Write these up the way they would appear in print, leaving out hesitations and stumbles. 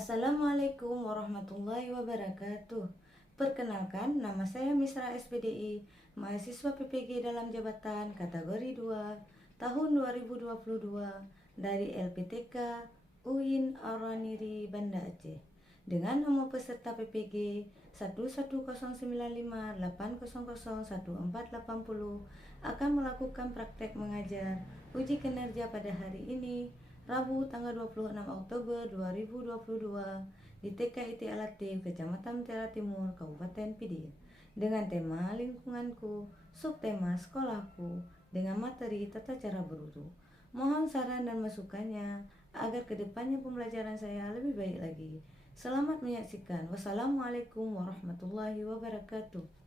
Assalamualaikum warahmatullahi wabarakatuh. Perkenalkan, nama saya Misra SPDI, mahasiswa PPG dalam jabatan kategori 2 tahun 2022 dari LPTK UIN Araniri Banda Aceh dengan nomor peserta PPG 11095800140 akan melakukan praktek mengajar uji kinerja pada hari ini Rabu tanggal 26 Oktober 2022 di TKIT Alatif, Kecamatan Mutiara Timur, Kabupaten Pidi, dengan tema lingkunganku, subtema sekolahku, dengan materi tata cara berwudu. Mohon saran dan masukannya agar kedepannya pembelajaran saya lebih baik lagi. Selamat menyaksikan. Wassalamualaikum warahmatullahi wabarakatuh.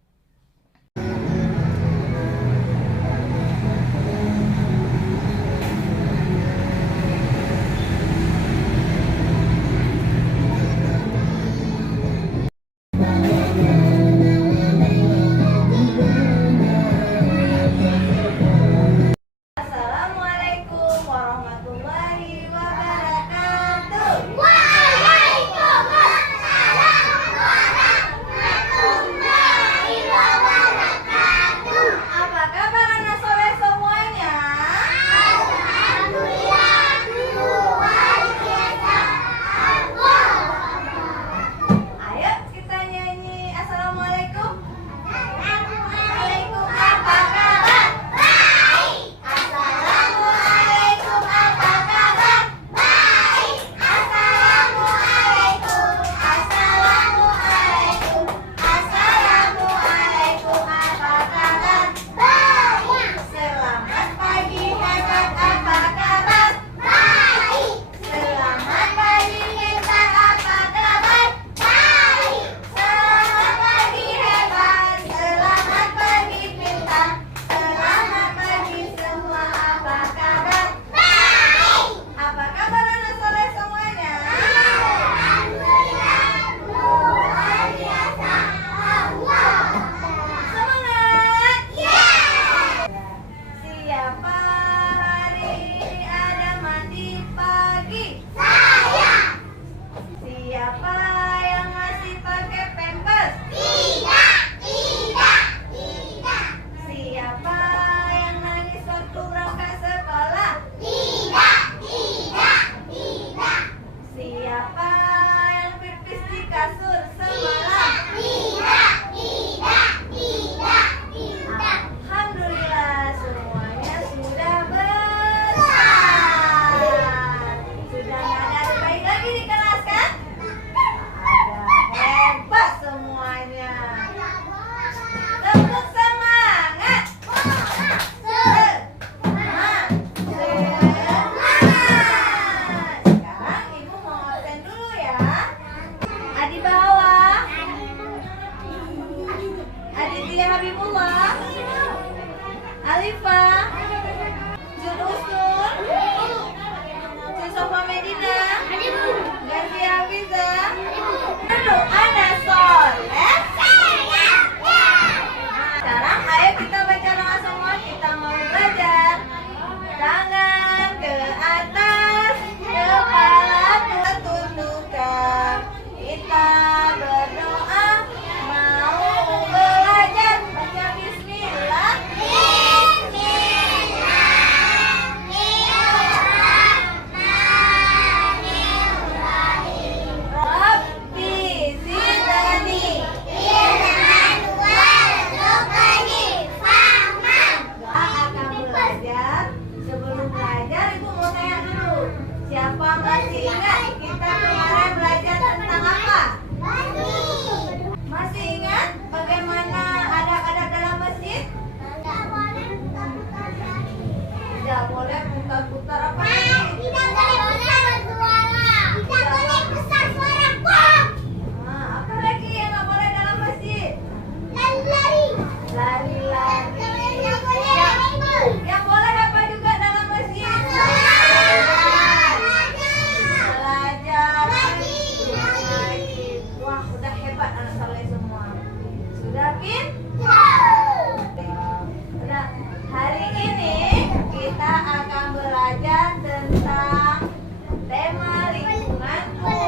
Alifah, Jurusul, Sofa Medina, Garfi Hafiza, Lalu Ana Soleh. Sekarang ayo kita baca doa semua. Kita mau belajar. Tangan ke atas, kepala tundukkan. Kita berdoa mau belajar. Baca Bismillah. Siapa masih ingat kita kemarin belajar tentang apa? Masih ingat bagaimana adab-adab dalam masjid? Tidak boleh putar-putar apa? Tidak boleh bersuara. Tidak boleh besar suara. Apa lagi yang nggak boleh dalam masjid? Lari-lari. Lari-lari. Yang boleh apa juga dalam masjid? Nah, hari ini kita akan belajar tentang tema lingkunganku,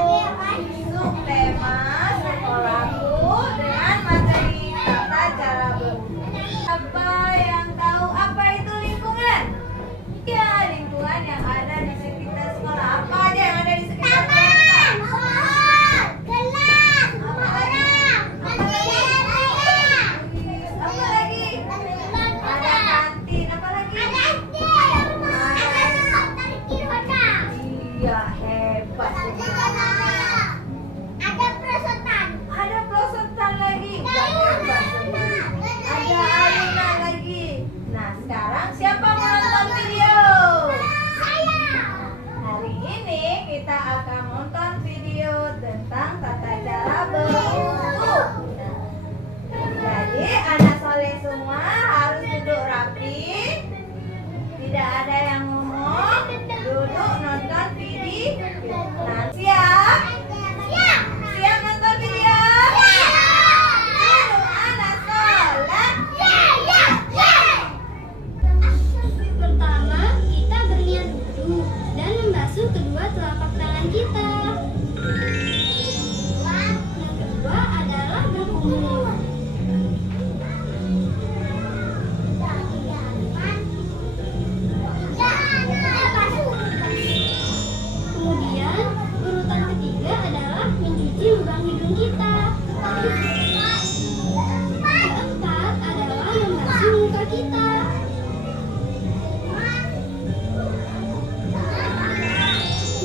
kita.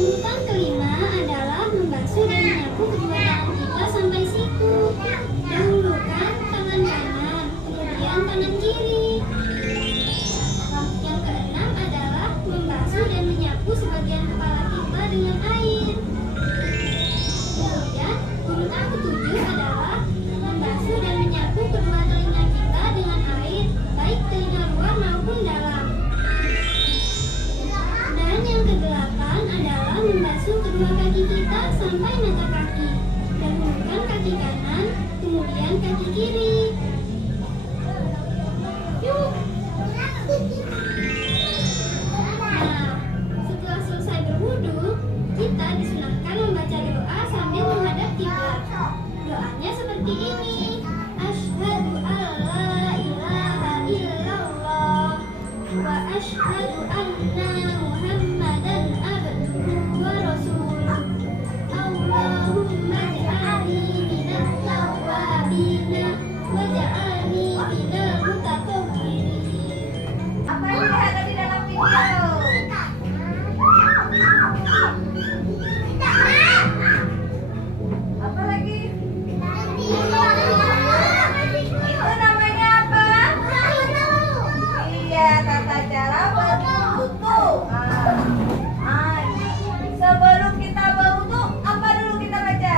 Urutan kelima adalah membasuh dan menyapu kedua tangan kita sampai siku. Dahulukan tangan kanan, kemudian tangan kiri. Yang keenam adalah membasuh dan menyapu sebagian kepala kita dengan air. Kemudian urutan ketujuh adalah membasuh dan menyapu kedua telinga kita dengan air, baik telinga luar maupun dalam. Dan yang kedelapan adalah membasuh kedua kaki kita sampai mata kaki. Dahulukan kaki kanan, kemudian kaki kiri. Yuk. Nah, setelah selesai berwudu, kita disunahkan membaca doa sambil menghadap kiblat. Doanya seperti ini. Asyhadu alla ilaha illallah wa asyhadu anna Muhammadan abduhu wa rasuluh. Allahumma ja'alni minat tawwabina wa ja'alni minal mutatahhirin. Apa yang ada di dalam video? Apa lagi? Itu namanya apa? Iya, tata cara berwudu. Sebelum kita berwudu, apa dulu kita baca?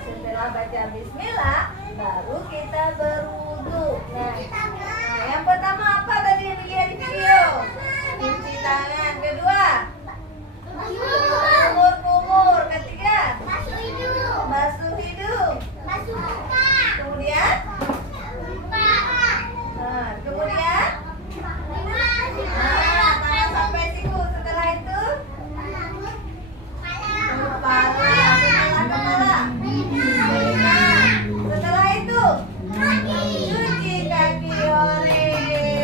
Setelah baca bismillah, baru kita berwudu. Nah, yang pertama apa tadi yang dilihat di video? Cuci tangan. Kedua, kumur-kumur. Ketiga, basuh hidung. Kemudian, kemudian, tangan sampai siku. Setelah itu, kepala. Setelah itu, cuci kaki. Ore,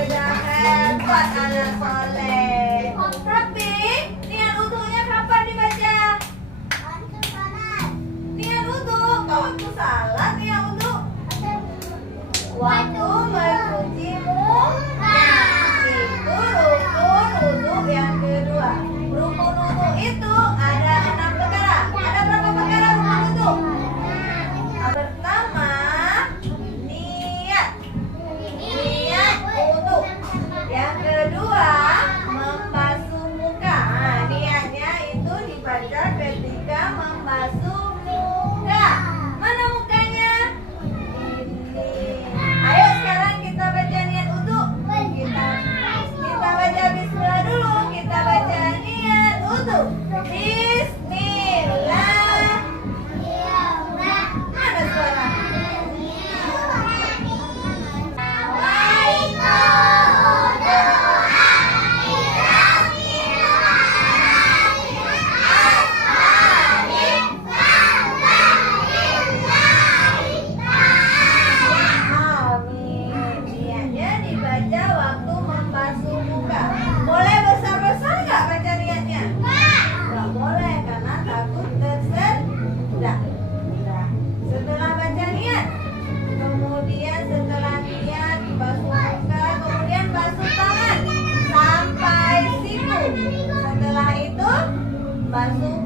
dah hebat anak soleh. Tapi niat wudunya kapan dibaca? Niat wudu, waktu salat niat wudu. Waktu mencuci muka. Itu rukun wudu yang kedua. Rukun wudu itu ada 6 perkara. Ada berapa perkara rukun wudu? Pertama, niat wudu. Yang kedua, membasuh muka. Niatnya itu dibaca ketika membasuh muka. Mana mukanya? Ini. Ayo sekarang kita baca niat wudu. Kita baca bismillah dulu. Kita baca niat wudu. Bismillah. Mana suara? Amin. Niatnya dibaca waktu membasuh muka. Boleh besar-besar nggak baca niatnya? Nggak boleh karena takut tersedak. Nah, setelah baca niat, kemudian setelah niat basuh muka, kemudian basuh tangan sampai siku. Setelah itu basuh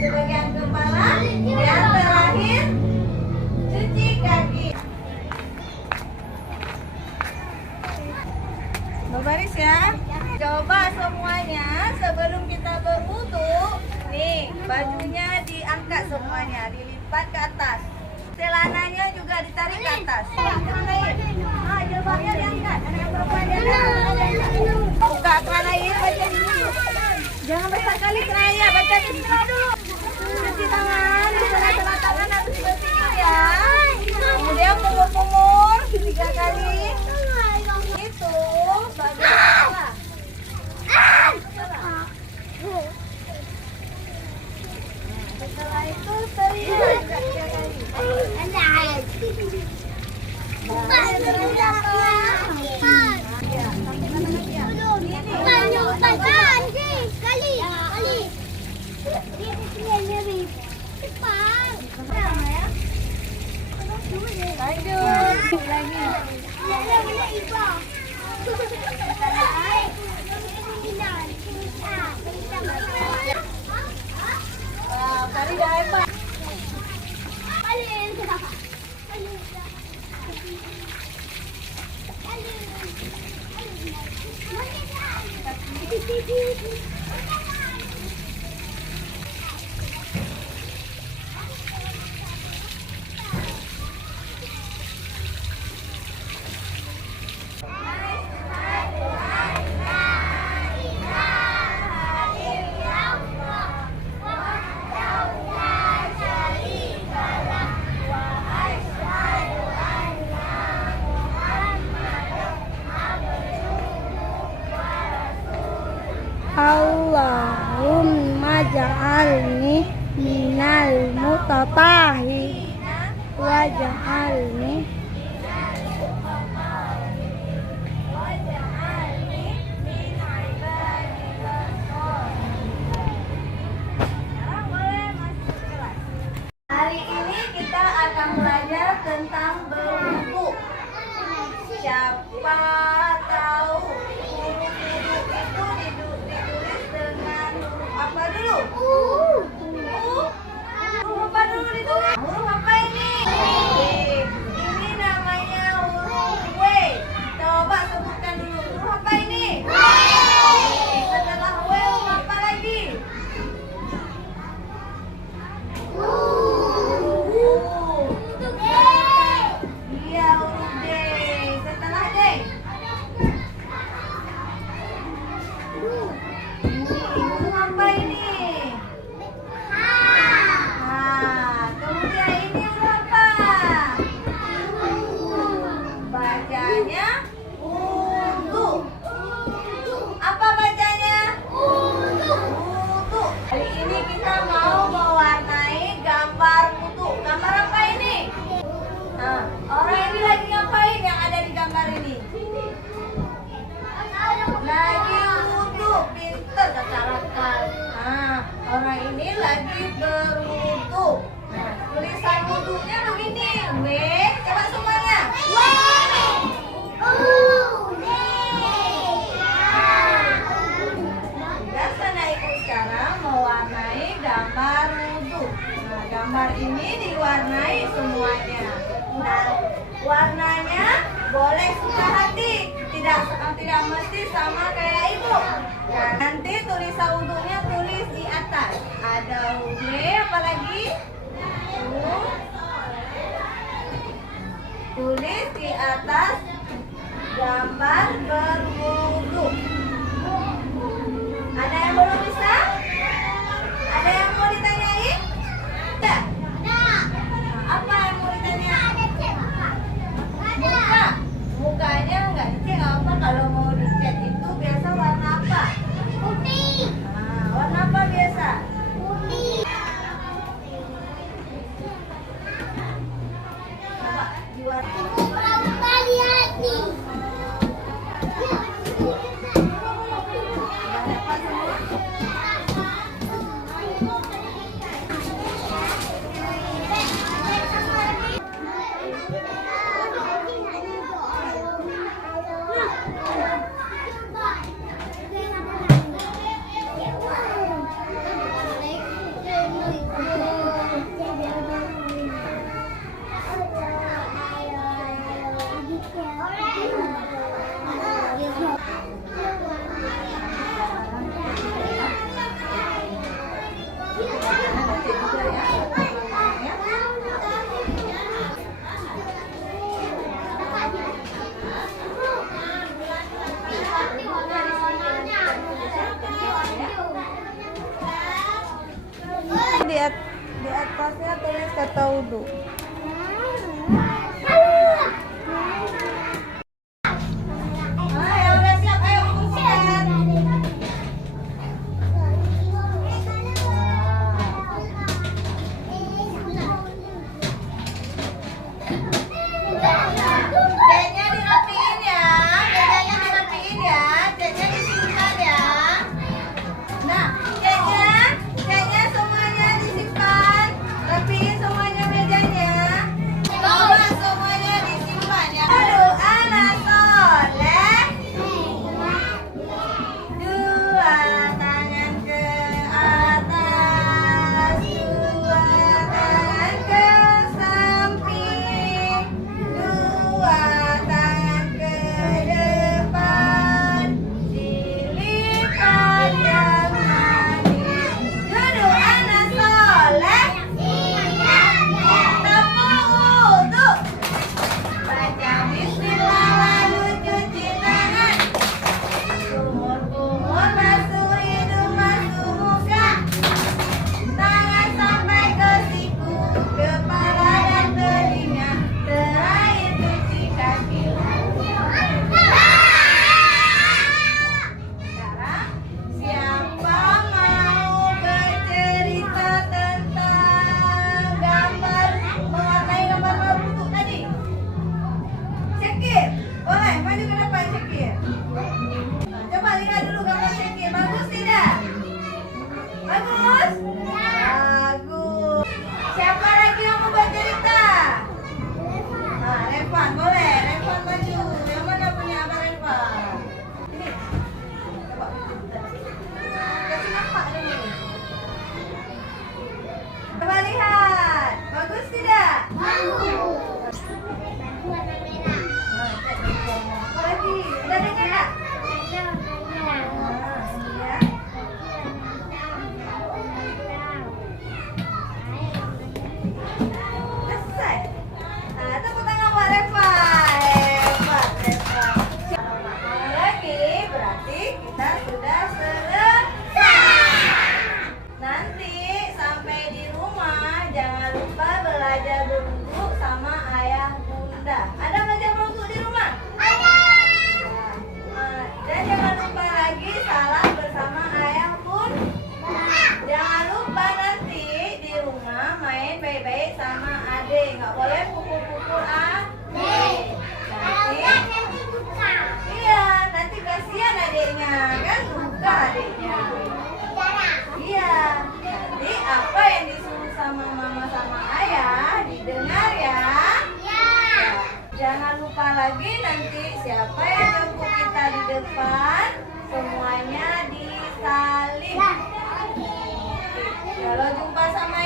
sebagian kepala. Yang terakhir cuci kaki. Berbaris ya. Coba semuanya sebelum kita berwudu. Nih, bajunya diangkat semuanya, dilipat ke atas. Celananya juga ditarik ke atas. Jilbabnya diangkat. Anak yang perempuan diangkat. Buka keran air, baca dulu. Jangan besar kali keraya, baca bismillah dulu. Cuci tangan, di tengah-tengah tangan harus dibersihin ya. Kemudian kumur-kumur 3 kali. Itu bagian kepala. Setelah itu teriak 3 kali. Kali. Lanjut lagi. Wah, Farida hebat. Allahumma ja'alni minal mutatahhirin wa ja'alni Hari ini kita akan belajar tentang berwudu. Siapa tahu huruf wudu itu ditulis dengan huruf apa dulu? Huruf apa dulu ditulis? Huruf apa ini? Ini namanya huruf W. Coba sebutkan dulu. Huruf apa ini? Setelah W huruf apa lagi? Iya, huruf D. Setelah D. Huruf apa ini? Kemudian ini huruf apa? Bacanya wudu. Apa bacanya? Wudu. Hari ini kita mau mewarnai gambar wudu. Gambar apa ini? Nah, orang ini lagi ngapain yang ada di gambar ini? Lagi wudu, pinter kata Rakal. Nah, orang ini lagi berwudu. Nah, tulisan wudunya begini. W, coba semuanya. Dan sana ikut sekarang mewarnai gambar wudu. Nah, gambar ini diwarnai semuanya. Nah, warnanya boleh suka hati, tidak mesti sama kayak ibu. Nah, nanti tulisan wudunya tulis di atas. Ada W, apalagi? Tulis di atas gambar berwudu. Ada yang belum bisa? Ada yang mau ditanyain? Tidak. Apa yang mau ditanya? Muka. Mukanya nggak dicek apa, kalau mau dicek itu biasa warna apa? Putih. Nah, warna apa biasa? Putih. Coba diwarna. Coba lihat nih. Sudah dapat semua? Di atasnya tulis kata wudu. Ayo udah siap, ayo kumpulkan. Catnya dirapiin ya, mejanya dirapiin ya, catnya disimpan ya. Nah, catnya semuanya disimpan, rapiin semuanya mejanya. Bawa Nggak boleh pukul-pukul nanti iya, nanti kasihan adiknya kan, luka adiknya. Iya, nanti apa yang disuruh sama mama sama ayah didengar ya. Jangan lupa lagi nanti siapa yang jemput kita di depan, semuanya disalin. Kalau jumpa sama